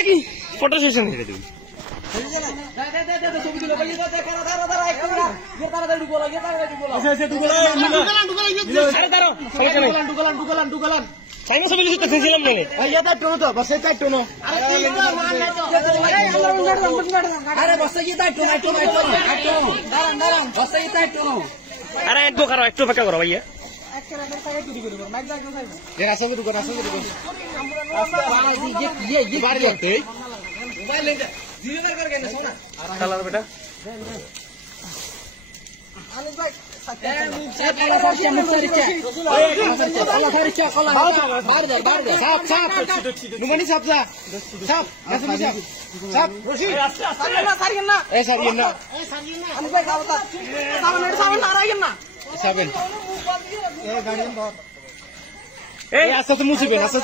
কি photo session ছেড়ে দেবো अरे एक दो करो एक तो पक्का करो भैया बेटा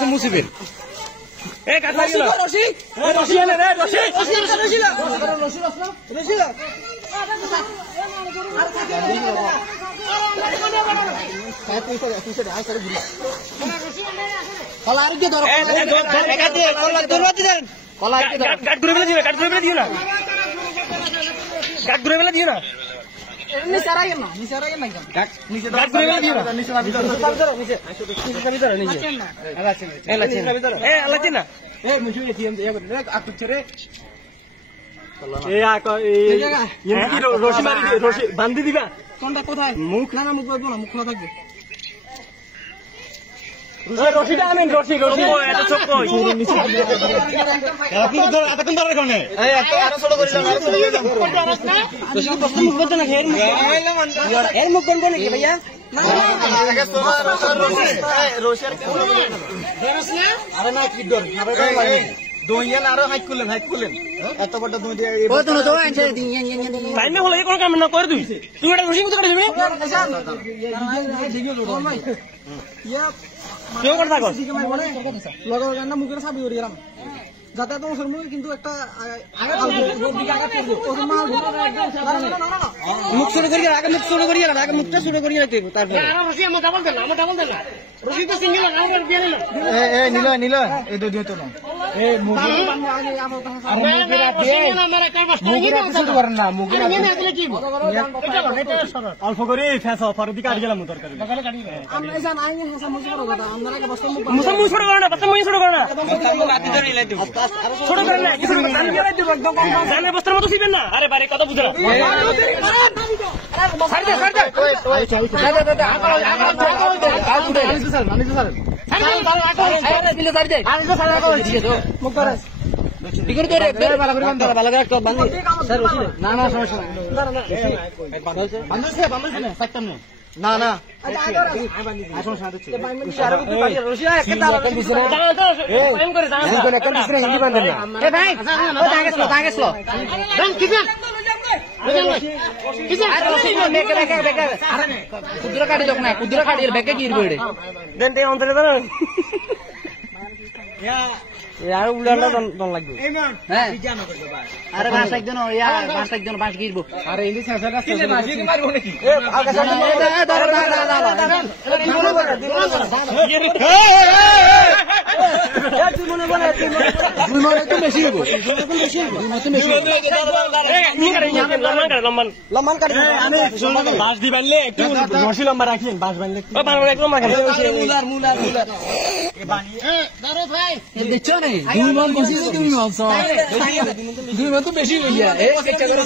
मुसीबेन বান্ধি দিবা কোনটা কোথায় মুখ না মুখ বলবো না মুখ খোলা থাকবে রশিটা আনেন রশি এত ছোট কই আপনি ধর এতক্ষণ ধরে কোনে এই এত আরো ছোট করে দাও রশি প্রশ্ন মুখ বলতে না এর মুখ বলবো নাকি ভাইয়া না রশি আরে না কি দর দইয়ান আরো হাইট করলেন এত বড় দই দিয়ে ও তো তো আনছে টাইমে হলো এই কোন কাম না করে তুই এটা রশি মত করে দিবি ইয়া কেউ করে থাকো লগর গান্না মুখের সাবি ওরি গেলাম যাতে তো মুখের মুখে কিন্তু একটা আগে মুখ শুরু করি আগে মুখ শুরু করি আগে মুখটা শুরু করি তারপর রশি আমি ডাবল দেন রশি তো সিঙ্গেল না আমার দিয়ে নিল নিল এই দুই তো না এই মুখে অল্প করে পরের দিকে আট গেলাম তরকারি বস্তার মতো ছিলেন না আরে বারে কথা বুঝা না না কুদুরা কাটি দেখ না কুদুরা কাটি বেকে কি ইরবে দেন তে অন্তরে দাও यार उड़ाला दन লাগবে হ্যাঁ আরে বাস একজন বাস গিরবো আরে ইলি শেষে রাস্তা ইলি বাস কি মারবো নাকি এ আগে সামনে তুই মনে বলে তুই মনে তো বেশি হবো লম্বান কাট আমি বাস দি বানলে একটু রশি লম্বা রাখেন বাস বানলে একদম মুলার এ বানিয়ে দাঁড়ো ভাই দেখছো না দুই মান বসি তুমি মানছ দুই মান তো বেশি হইয়া এই একটা করে